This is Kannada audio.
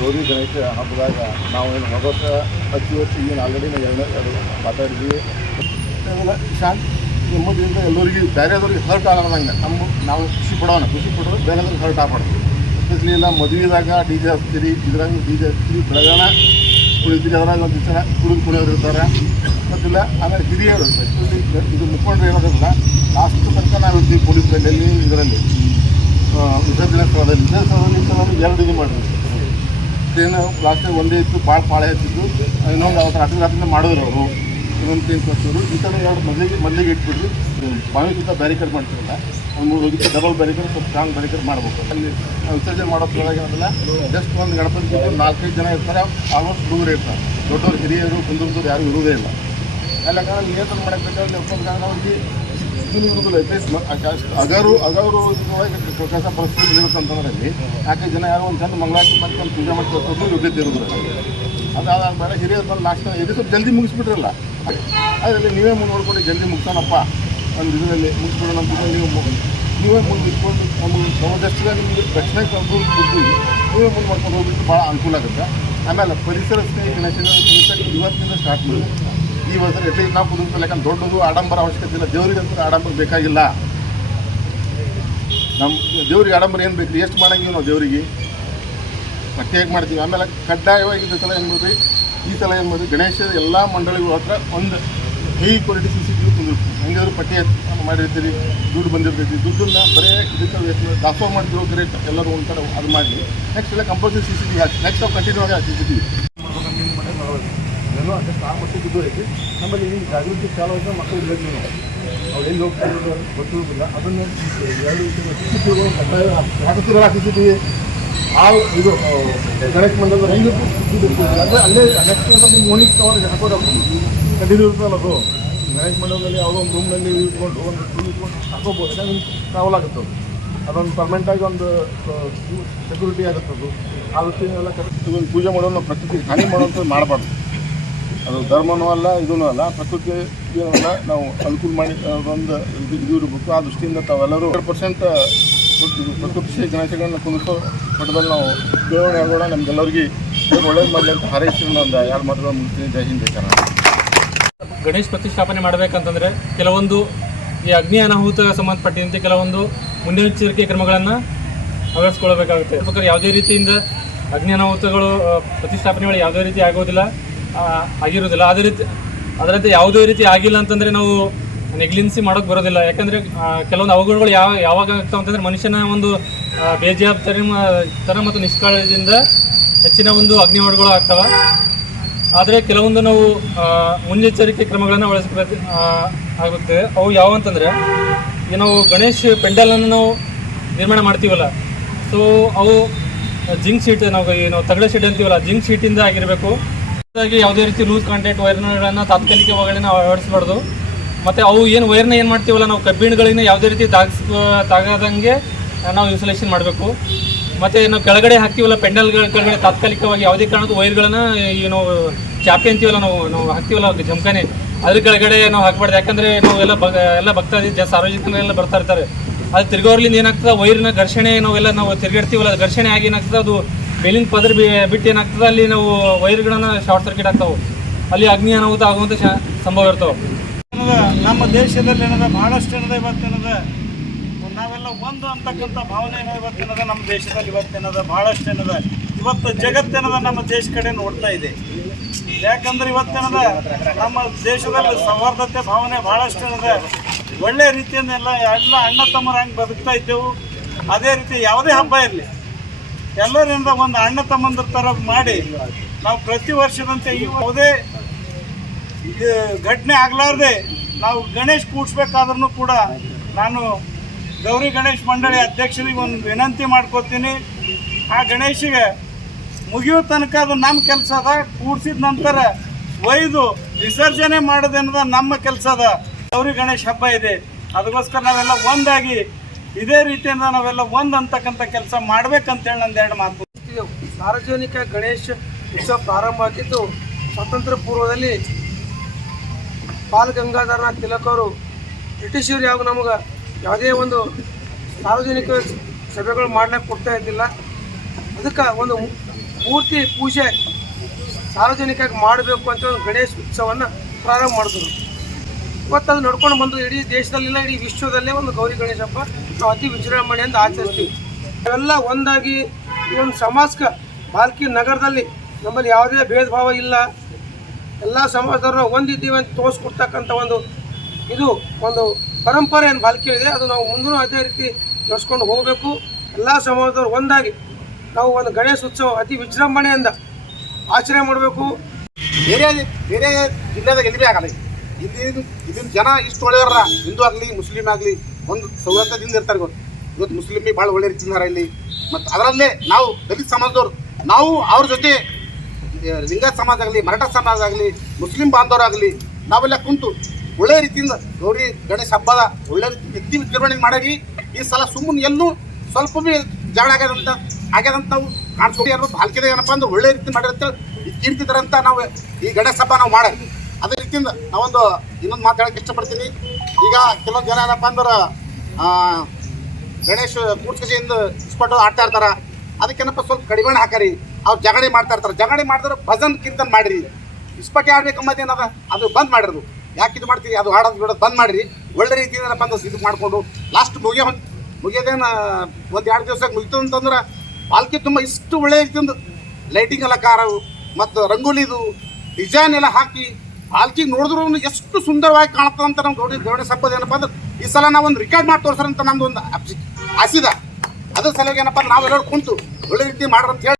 ಗೌರಿ ಗಣೇಶ ಹಬ್ಬದಾಗ ನಾವು ಏನು ಹೊಸ ಹಚ್ಚಿ ವರ್ಷ ಏನು ಆಲ್ರೆಡಿ ನಾವು ಮಾತಾಡಿದ್ವಿ. ಶಾಂತಿ ನೆಮ್ಮದಿಯಿಂದ ಎಲ್ಲರಿಗೂ ಬೇರೆದವ್ರಿಗೆ ಹರ್ಟ್ ಆಗಲಾರ್ದಂಗೆ ನಾವು ಖುಷಿ ಪಡೋದು ಬೇರೆದವ್ರಿಗೆ ಹರ್ಟ್ ಆಗಬಾರ್ದು. ಎಸ್ಪೆಷಲಿ ಇಲ್ಲ ಮದುವೆದಾಗ ಡಿ ಜೆ ಹಚ್ತೀರಿ, ಇದ್ರಾಗ ಡಿ ಜೆ ಹಚ್ತೀರಿ, ಬೆಳಗಾನ ಕುಳಿತೀರಿ, ಅದ್ರಾಗ ಒಂದು ದಿವಸ ಕುಣಿಯೋರು ಇರ್ತಾರೆ ಗೊತ್ತಿಲ್ಲ. ಆಮೇಲೆ ಹಿರಿಯರು ಎಸ್ಪೆಷಲಿ ಇದು ಮುಖಂಡರು ಏನಾದ್ರಲ್ಲ ಲಾಸ್ಟ್ ತನಕ ನಾವು ಇರ್ತೀವಿ ಪೊಲೀಸ್ ರಲ್ಲಿ ಇದರಲ್ಲಿ ವಿಸರ್ಜನೆ ಸ್ಥಳದಲ್ಲಿ 2 ಇದು ಮಾಡಿದ್ವಿ. ಟ್ರೈನು ಲಾಸ್ಟ್ ಟೈಮ್ ಒಂದೇ ಇತ್ತು, ಭಾಳ ಪಾಳೆ ಹತ್ತಿದ್ದು. ಇನ್ನೊಂದು ಅವತ್ತು ರಾತ್ರಿ ಮಾಡಿದ್ರು ಅವರು ಇನ್ನೊಂದು ಟ್ರೈನ್ ಕಳಿಸಿದ್ರು. ಈ ಥರ 2 ಮೊದಲಿಗೆ ಇಟ್ಬಿಟ್ರಿ ಬಾವಿ ಸುತ್ತ ಬ್ಯಾರಿಕೇಡ್ ಮಾಡ್ತಿರಲ್ಲ, ಒಂದು 3 ಹೋಗಿತ್ತು ಡಬಲ್ ಬ್ಯಾರಿಕೇಡ್, ಸ್ವಲ್ಪ ಸ್ಟ್ರಾಂಗ್ ಬ್ಯಾರಿಕೇಡ್ ಮಾಡಬೇಕು. ಅಲ್ಲಿ ವಿಸರ್ಜನೆ ಮಾಡೋದ್ರೊಳಗೆ ಏನಲ್ಲ ಜಸ್ಟ್ ಒಂದು ಗಣಪತಿ 4-5 ಜನ ಇರ್ತಾರೆ, ಆಲ್ಮೋಸ್ಟ್ ಹುಡುಗರು ಇರ್ತಾರೆ. ದೊಡ್ಡವರು ಹಿರಿಯರು ಕುಂದಿರ್ದು ಯಾರು ಇರುವುದೇ ಇಲ್ಲ. ಎಲ್ಲ ಕಾರಣ ನಿಯಂತ್ರಣ ಮಾಡಕ್ಕೆ ಬೇಕಾದ್ರೆ ಅವ್ರಿಗೆ ಇದನ್ನು ಇರುವುದಿಲ್ಲ. ಅಗರು ಕೆಲಸ ಪರಿಸ್ಥಿತಿ ಇರುತ್ತಂತಂದ್ರಲ್ಲಿ 4-5 ಜನ ಯಾರೋ ಒಂದು ಚಂದ ಮಂಗಳಾರತಿ ಮಾಡ್ಕೊಂಡು ಪೂಜೆ ಮಾಡ್ಕೊಂಡು ಯೋಗ್ಯತೆ ಇರೋದಿಲ್ಲ. ಅದಾದ್ಮೇಲೆ ಹಿರಿಯರ ಮೇಲೆ ಲಾಸ್ಟ್ ಇದು ಸ್ವಲ್ಪ ಜಲ್ದಿ ಮುಗಿಸ್ಬಿಟ್ರಲ್ಲ, ಅದರಲ್ಲಿ ನೀವೇ ಮುಂದೆ ನೋಡ್ಕೊಂಡು ಜಲ್ದಿ ಮುಗಿಸೋಣಪ್ಪ ಒಂದು ಇದರಲ್ಲಿ ಮುಗಿಸ್ಬಿಡೋಣ ಅಂತ ನೀವೇ ಮುಂದೆ ಇಟ್ಕೊಂಡು ನಮಗೆ ಜಬರ್ದಸ್ತಿಗೆ ನಿಮಗೆ ರಕ್ಷಣೆ ಕೊಡ್ತೀವಿ, ನೀವೇ ಮುಂದೆ ಮಾಡ್ಕೊಂಡು ಹೋಗ್ಬಿಟ್ಟು ಭಾಳ ಅನುಕೂಲ ಆಗುತ್ತೆ. ಆಮೇಲೆ ಪರಿಸರ ಸ್ನೇಹಿ ಗಣೇಶನ ಇವತ್ತಿನಿಂದ ಸ್ಟಾರ್ಟ್ ಮಾಡಿ ಈ ವರ್ಷ ಎಟ್ಲೀಸ್ಟ್ ನಾವು ಕುದುರ್ತಲ್ಲ. ಯಾಕಂದ್ರೆ ದೊಡ್ಡದು ಆಡಂಬರ ಅವಶ್ಯಕತೆ ಇಲ್ಲ, ದೇವರಿಗಂತೂ ಆಡಂಬರ ಬೇಕಾಗಿಲ್ಲ. ನಮ್ಮ ದೇವ್ರಿಗೆ ಆಡಂಬರ ಏನು ಬೇಕು, ಎಷ್ಟು ಮಾಡಂಗಿವಿ ನಾವು ದೇವರಿಗೆ ಮತ್ತೆ ಹೇಗೆ ಮಾಡ್ತೀವಿ. ಆಮೇಲೆ ಕಡ್ಡಾಯವಾಗಿ ಈ ಸಲ ಏನು ಮಾಡಿದ್ವಿ, ಗಣೇಶ ಎಲ್ಲ ಮಂಡಳಿಗಳ ಹತ್ರ ಒಂದು ಹೈ ಕ್ವಾಲಿಟಿ CCTV ಕುಂದಿರ್ತೀವಿ. ಹೆಂಗಾದ್ರೂ ಪಟ್ಟಿ ಮಾಡಿರ್ತೀರಿ, ದುಡ್ಡು ಬಂದಿರ್ತೈತಿ, ದುಡ್ಡನ್ನ ಬರೀ ಇದಕ್ಕೆ ದಾಸೋಹ ಮಾಡ್ತಿರೋ ಗ್ರೇಟ್ ಎಲ್ಲರೂ ಒಂದು ಕಡೆ ಅದು ಮಾಡಿ ನೆಕ್ಸ್ಟ್ ಎಲ್ಲ ಕಂಪಲ್ಸರಿ CCTV ಹಾಕಿ ನೆಕ್ಸ್ಟ್ ನಾವು ಕಂಟಿನ್ಯೂ ಆಗಿ CCTV ಏನೋ ಅಷ್ಟೇ ಮಟ್ಟಿಗೆ ಇದು ಐತಿ. ನಮ್ಮಲ್ಲಿ ಈಗ ಜಾಗೃತಿ ಚಾಲು ಆಯ್ತು, ಮಕ್ಕಳು ಹೇಳ್ತೀವಿ ನಾವು ಎಲ್ಲಿ ಹೋಗ್ತಿರೋದು ಗೊತ್ತಿರೋದಿಲ್ಲ. ಅದನ್ನು 2 CCTV ಕಡ್ಡಾಯ ಹಾಕಿಸ್ತಿರಲ್ಲ. CCTV ಇದು ಗಣೇಶ ಮಂಡಲದ ಹೆಂಗೆ ಅಂದರೆ ಅಲ್ಲೇ ನೆಕ್ಸ್ಟ್ ನಿಮ್ಮ ಓಣಿಗೆ ತಗೊಂಡು ಹಾಕೋದು ಕಂಟಿನ್ಯೂ ಇರ್ತಲ್ಲ. ಅದು ಗಣೇಶ ಮಂಡಲದಲ್ಲಿ ಯಾವುದೋ ಒಂದು ರೂಮ್ನಲ್ಲಿ ಇಟ್ಕೊಂಡು ಒಂದು ಟೂಲ್ ಇಟ್ಕೊಂಡು ಹಾಕೋಬೋದು. ಯಾಕಂದ್ರೆ ನಿಮ್ಗೆ ಟ್ರಾವೆಲ್ ಆಗುತ್ತೆ, ಅದೊಂದು ಪರ್ಮನೆಂಟಾಗಿ ಒಂದು ಸೆಕ್ಯೂರಿಟಿ ಆಗುತ್ತದು. ಆ ರೀತಿಯೆಲ್ಲ ಕರೆಕ್ಟ್ ಪೂಜೆ ಮಾಡೋದು ಪ್ರಕೃತಿಗೆ ಹಾನಿ ಮಾಡೋಂಥದ್ದು ಮಾಡಬಾರ್ದು. ಅದು ಧರ್ಮನೂ ಅಲ್ಲ, ಇದೂ ಅಲ್ಲ, ಪ್ರಕೃತಿ ಏನಲ್ಲ ನಾವು ಅನುಕೂಲ ಮಾಡಿ ಒಂದು ಇದು ಇರಬೇಕು. ಆ ದೃಷ್ಟಿಯಿಂದ ತಾವೆಲ್ಲರೂ 100% ಪ್ರಕೃತಿ ಗಣೇಶಗಳನ್ನ ಕುಂದಿಸೋ ಮಟ್ಟದಲ್ಲಿ ನಾವು ಬೆಳವಣಿಗೆ ಆಗೋಣ. ನಮಗೆಲ್ಲರಿಗೆ ಒಳ್ಳೇದು ಮಾಡಲಿ ಅಂತ ಹಾರೈಸಿ ಒಂದು 2 ಮಾತುಗಳು ಮುಗಿಸ್ತೀನಿ. ಜೈ ಹಿಂದ್, ಜೈ ಕರ್ನಾಟಕ. ಗಣೇಶ ಪ್ರತಿಷ್ಠಾಪನೆ ಮಾಡಬೇಕಂತಂದರೆ ಕೆಲವೊಂದು ಈ ಅಗ್ನಿ ಅನಾಹುತ ಸಂಬಂಧಪಟ್ಟಂತೆ ಕೆಲವೊಂದು ಮುನ್ನೆಚ್ಚರಿಕೆ ಕ್ರಮಗಳನ್ನು ಅಳವಡಿಸ್ಕೊಳ್ಬೇಕಾಗುತ್ತೆ. ಯಾಕಂದರೆ ಯಾವುದೇ ರೀತಿಯಿಂದ ಅಗ್ನಿ ಅನಾಹುತಗಳು ಪ್ರತಿಷ್ಠಾಪನೆಗಳು ಯಾವುದೇ ರೀತಿ ಆಗಿರೋದಿಲ್ಲ. ಅದರಂತೆ ಯಾವುದೇ ರೀತಿ ಆಗಿಲ್ಲ ಅಂತಂದರೆ ನಾವು ನೆಗ್ಲೆನ್ಸಿ ಮಾಡೋಕ್ಕೆ ಬರೋದಿಲ್ಲ. ಯಾಕಂದರೆ ಕೆಲವೊಂದು ಅವಘಡಗಳು ಯಾವಾಗ ಆಗ್ತಾವೆ ಅಂತಂದರೆ ಮನುಷ್ಯನ ಒಂದು ಬೇಜವಾಬ್ದಾರಿ ಮತ್ತು ನಿಷ್ಕಾಳಜಿಯಿಂದ ಹೆಚ್ಚಿನ ಒಂದು ಅಗ್ನಿ ಅವಘಡಗಳು ಆಗ್ತವೆ. ಆದರೆ ಕೆಲವೊಂದು ನಾವು ಮುನ್ನೆಚ್ಚರಿಕೆ ಕ್ರಮಗಳನ್ನು ಆಗುತ್ತೆ. ಅವು ಯಾವ ಅಂತಂದರೆ ಈಗ ನಾವು ಗಣೇಶ್ ಪೆಂಡಲನ್ನು ನಾವು ನಿರ್ಮಾಣ ಮಾಡ್ತೀವಲ್ಲ, ಸೊ ಅವು ಜಿಂಕ್ ಶೀಟ್ ನಾವು ತಗಡೆ ಶೀಟ್ ಅಂತೀವಲ್ಲ, ಜಿಂಕ್ ಶೀಟಿಂದ ಆಗಿರಬೇಕು. ಹಾಗಾಗಿ ಯಾವುದೇ ರೀತಿ ಲೂಸ್ ಕಾಂಟ್ಯಾಕ್ಟ್ ವೈರ್ಗಳನ್ನು ತಾತ್ಕಾಲಿಕವಾಗಿ ನಾವು ಅಳವಡಿಸಬಾರ್ದು. ಮತ್ತು ಅವು ವೈರ್ನ ಏನು ಮಾಡ್ತೀವಲ್ಲ ನಾವು ಕಬ್ಬಿಣಗಳಿಂದ ಯಾವುದೇ ರೀತಿ ತಾಗದಂಗೆ ನಾವು ಇನ್ಸುಲೇಷನ್ ಮಾಡಬೇಕು. ಮತ್ತು ನಾವು ಕೆಳಗಡೆ ಹಾಕ್ತೀವಲ್ಲ ಪೆಂಡಲ್ಗಳ ಕೆಳಗಡೆ ತಾತ್ಕಾಲಿಕವಾಗಿ ಯಾವುದೇ ಕಾರಣಕ್ಕೂ ವೈರ್ಗಳನ್ನು ಚಾಪೆ ಅಂತೀವಲ್ಲ ನಾವು ಹಾಕ್ತೀವಲ್ಲ ಜಮಖಾನೆ, ಅದ್ರ ಕೆಳಗಡೆ ನಾವು ಹಾಕಬಾರ್ದು. ಯಾಕಂದರೆ ನಾವು ಎಲ್ಲ ಭಕ್ತಾದಿ ಸಾರ್ವಜನಿಕರೆಲ್ಲ ಬರ್ತಾ ಇರ್ತಾರೆ. ಅದು ತಿರ್ಗೋರ್ಲಿಂದ ಏನಾಗ್ತದೆ, ವೈರ್ನ ಘರ್ಷಣೆ ನಾವು ತಿರುಗಾಡ್ತೀವಲ್ಲ, ಅದು ಘರ್ಷಣೆ ಆಗಿ ಏನಾಗ್ತದೆ, ಅದು ಮೇಲಿನ ಪದರ ಬಿಟ್ಟು ಏನಾಗ್ತದೆ, ಅಲ್ಲಿ ನಾವು ವೈರ್ಗಳನ್ನು ಶಾರ್ಟ್ ಸರ್ಕ್ಯೂಟ್ ಆಗ್ತಾವೆ, ಅಲ್ಲಿ ಅಗ್ನಿ ಅನಾಹುತ ಆಗುವಂಥ ಸಂಭವ ಇರ್ತವೆ. ನಮ್ಮ ದೇಶದಲ್ಲಿ ಭಾಳಷ್ಟು ಇವತ್ತೇನದ ನಾವೆಲ್ಲ ಒಂದು ಅಂತಕ್ಕಂಥ ಭಾವನೆ ಇವತ್ತೇನದ ನಮ್ಮ ದೇಶದಲ್ಲಿ ಭಾಳಷ್ಟು ಇವತ್ತು ಜಗತ್ತೇನದ ನಮ್ಮ ದೇಶ ಕಡೆ ನೋಡ್ತಾ ಇದೆ. ಯಾಕಂದ್ರೆ ಇವತ್ತೇನದ ನಮ್ಮ ದೇಶದಲ್ಲಿ ಸೌಹಾರ್ದತೆ ಭಾವನೆ ಭಾಳಷ್ಟು ಒಳ್ಳೆ ರೀತಿಯಿಂದ ಎಲ್ಲ ಅಣ್ಣ ತಮ್ಮರ ಹಂಗೆ ಬದುಕ್ತಾ ಇದ್ದೆವು. ಅದೇ ರೀತಿ ಯಾವುದೇ ಹಬ್ಬ ಇರಲಿ ಎಲ್ಲರಿಂದ ಒಂದು ಅಣ್ಣ ತಮ್ಮಂದ್ರ ಥರ ಮಾಡಿ ನಾವು ಪ್ರತಿ ವರ್ಷದಂತೆ ಯಾವುದೇ ಘಟನೆ ಆಗಲಾರ್ದೆ ನಾವು ಗಣೇಶ್ ಕೂಡಿಸ್ಬೇಕಾದ್ರೂ ಕೂಡ ನಾನು ಗೌರಿ ಗಣೇಶ್ ಮಂಡಳಿ ಅಧ್ಯಕ್ಷರಿಗೆ ಒಂದು ವಿನಂತಿ ಮಾಡ್ಕೋತೀನಿ. ಆ ಗಣೇಶಿಗೆ ಮುಗಿಯೋ ತನಕ ಅದು ನಮ್ಮ ಕೆಲಸ ಅದ, ಕೂಡಿಸಿದ ನಂತರ ಒಯ್ದು ವಿಸರ್ಜನೆ ಮಾಡೋದೇನದ ನಮ್ಮ ಕೆಲಸ ಅದ. ಗೌರಿ ಗಣೇಶ್ ಹಬ್ಬ ಇದೆ, ಅದಕ್ಕೋಸ್ಕರ ನಾವೆಲ್ಲ ಒಂದಾಗಿ ಇದೇ ರೀತಿಯಿಂದ ನಾವೆಲ್ಲ ಒಂದು ಅಂತಕ್ಕಂಥ ಕೆಲಸ ಮಾಡ್ಬೇಕಂತೇಳಿ ನಂದು 2 ಮಾತು. ಸಾರ್ವಜನಿಕ ಗಣೇಶ ಉತ್ಸವ ಪ್ರಾರಂಭ ಆಗಿದ್ದು ಸ್ವಾತಂತ್ರ್ಯ ಪೂರ್ವದಲ್ಲಿ ಬಾಲ್ ಗಂಗಾಧರನಾಥ್ ತಿಲಕ್ ಅವರು ಬ್ರಿಟಿಷರು ನಮಗೆ ಯಾವುದೇ ಒಂದು ಸಾರ್ವಜನಿಕ ಸಭೆಗಳು ಮಾಡ್ಲಿಕ್ಕೆ ಕೊಡ್ತಾ ಇದ್ದಿಲ್ಲ. ಅದಕ್ಕೆ ಒಂದು ಮೂರ್ತಿ ಪೂಜೆ ಸಾರ್ವಜನಿಕವಾಗಿ ಮಾಡಬೇಕು ಅಂತ ಒಂದು ಗಣೇಶ ಉತ್ಸವವನ್ನು ಪ್ರಾರಂಭ ಮಾಡಿದ್ರು. ಇವತ್ತು ಅದು ನಡ್ಕೊಂಡು ಬಂದು ಇಡೀ ದೇಶದಲ್ಲಿಲ್ಲ, ಇಡೀ ವಿಶ್ವದಲ್ಲೇ ಒಂದು ಗೌರಿ ಗಣೇಶ ಹಬ್ಬ ನಾವು ಅತಿ ವಿಜೃಂಭಣೆಯಿಂದ ಆಚರಿಸ್ತೀವಿ. ಇವೆಲ್ಲ ಒಂದಾಗಿ ಈ ಒಂದು ಸಮಾಜಕ್ಕೆ ಬಾಲ್ಕಿ ನಗರದಲ್ಲಿ ನಮ್ಮಲ್ಲಿ ಯಾವುದೇ ಭೇದ ಭಾವ ಇಲ್ಲ, ಎಲ್ಲ ಸಮಾಜದವ್ರನ್ನ ಒಂದಿದ್ದೀವಿ ಅಂತ ತೋರಿಸ್ಕೊಡ್ತಕ್ಕಂಥ ಇದು ಒಂದು ಪರಂಪರೆ ಏನು ಬಾಲ್ಕಿಯಿದೆ. ಅದು ನಾವು ಮುಂದೂ ಅದೇ ರೀತಿ ನಡೆಸ್ಕೊಂಡು ಹೋಗಬೇಕು. ಎಲ್ಲ ಸಮಾಜದವ್ರು ಒಂದಾಗಿ ನಾವು ಒಂದು ಗಣೇಶ ಉತ್ಸವ ಅತಿ ವಿಜೃಂಭಣೆಯಿಂದ ಆಚರಣೆ ಮಾಡಬೇಕು. ಬೇರೆ ಜಿಲ್ಲೆದಾಗ ಎಲ್ಲಿ ಆಗಲ್ಲ. ಇಲ್ಲಿನ ಜನ ಇಷ್ಟು ಒಳ್ಳೆಯವರ, ಹಿಂದೂ ಆಗಲಿ ಮುಸ್ಲಿಮ್ ಆಗಲಿ ಒಂದು ಸೌಲಭ್ಯದಿಂದ ಇರ್ತಾರೆ. ಇವತ್ತು ಮುಸ್ಲಿಮಿಗೆ ಭಾಳ ಒಳ್ಳೆ ರೀತಿಯಿಂದ ಇಲ್ಲಿ. ಮತ್ತು ಅದರಲ್ಲೇ ನಾವು ದಲಿತ ಸಮಾಜದವ್ರು, ನಾವು ಅವ್ರ ಜೊತೆ ಲಿಂಗಾಯತ ಸಮಾಜ ಆಗಲಿ, ಮರಾಠ ಸಮಾಜ ಆಗಲಿ, ಮುಸ್ಲಿಂ ಬಾಂಧವರಾಗಲಿ ನಾವೆಲ್ಲ ಕುಂತು ಒಳ್ಳೆ ರೀತಿಯಿಂದ ಗೌರಿ ಗಣೇಶ ಹಬ್ಬದ ಒಳ್ಳೆ ವ್ಯಕ್ತಿ ವಿಜೃಂಭಣೆ ಮಾಡಿ ಈ ಸಲ ಸುಮ್ಮನೆ ಎಲ್ಲೂ ಸ್ವಲ್ಪ ಭೀ ಜಗಳ ಆಗ್ಯದಂತ ನಾವು ಕಾಣಿಸ್ಕೊಂಡು ಯಾರು ಬಾಲ್ಕಿದ ಏನಪ್ಪ ಅಂದ್ರೆ ಒಳ್ಳೆ ರೀತಿ ಮಾಡಿರಂತ ಕೀರ್ತಿದಾರಂತ ನಾವು ಈ ಗಣೇಶ ಹಬ್ಬ ನಾವು ಮಾಡಿ. ಅದೇ ರೀತಿಯಿಂದ ನಾವೊಂದು ಇನ್ನೊಂದು ಮಾತಾಡೋಕ್ಕೆ ಇಷ್ಟಪಡ್ತೀನಿ. ಈಗ ಕೆಲವೊಂದು ಜನ ಏನಪ್ಪ ಅಂದ್ರೆ ಗಣೇಶ ಕೂರ್ಸ್ಕಜಿಯಿಂದ ಇಸ್ಪಟ್ಟು ಆಡ್ತಾ ಇರ್ತಾರೆ. ಅದಕ್ಕೇನಪ್ಪ ಸ್ವಲ್ಪ ಕಡಿಮೆ ಹಾಕಾರಿ, ಅವ್ರು ಜಗಡೆ ಮಾಡ್ತಾ ಇರ್ತಾರೆ. ಜಗಡೆ ಮಾಡಿದ್ರೆ ಭಜನ್ ಕೀರ್ತನ್ ಮಾಡಿರಿ, ಇಸ್ಪಟ್ಟಿ ಆಡ್ಬೇಕಂಬದು ಏನದ ಅದು ಬಂದ್ ಮಾಡಿರೋದು. ಯಾಕೆ ಇದು ಮಾಡ್ತೀವಿ, ಅದು ಆಡೋದು ಬಿಡೋದು ಬಂದ್ ಮಾಡಿರಿ. ಒಳ್ಳೆ ರೀತಿಯಿಂದ ಏನಪ್ಪ ಅಂದ್ರೆ ಇದು ಮಾಡಿಕೊಂಡು ಲಾಸ್ಟ್ ಮುಗಿಯೋದೇನು ಒಂದು 2 ದಿವಸಕ್ಕೆ ಮುಗಿತು ಅಂತಂದ್ರೆ ಪಾಲ್ಕಿ ತುಂಬ ಇಷ್ಟು ಒಳ್ಳೆ ರೀತಿಯಿಂದ ಲೈಟಿಂಗ್ ಅಲಂಕಾರ ಮತ್ತು ರಂಗೋಲಿದು ಡಿಸೈನ್ ಎಲ್ಲ ಹಾಕಿ ಪಾಲ್ಕಿಗೆ ನೋಡಿದ್ರು ಎಷ್ಟು ಸುಂದರವಾಗಿ ಕಾಣ್ತದೆ ಅಂತ ನಮ್ಮ ಗಣೇಶ ಹಬ್ಬದ ಏನಪ್ಪ ಅಂದ್ರೆ ಈ ಸಲ ನಾವೊಂದು ರೆಕಾರ್ಡ್ ಮಾಡಿ ತೋರಿಸ್ರಂತ ನಮ್ದು ಒಂದು ಆಸಿದ. ಅದ್ರ ಸಲುವಾಗಿ ಏನಪ್ಪ ನಾವೆಲ್ಲರೂ ಕುಂತು ಒಳ್ಳೆ ರೀತಿ ಮಾಡ್ರಂತ ಹೇಳಿ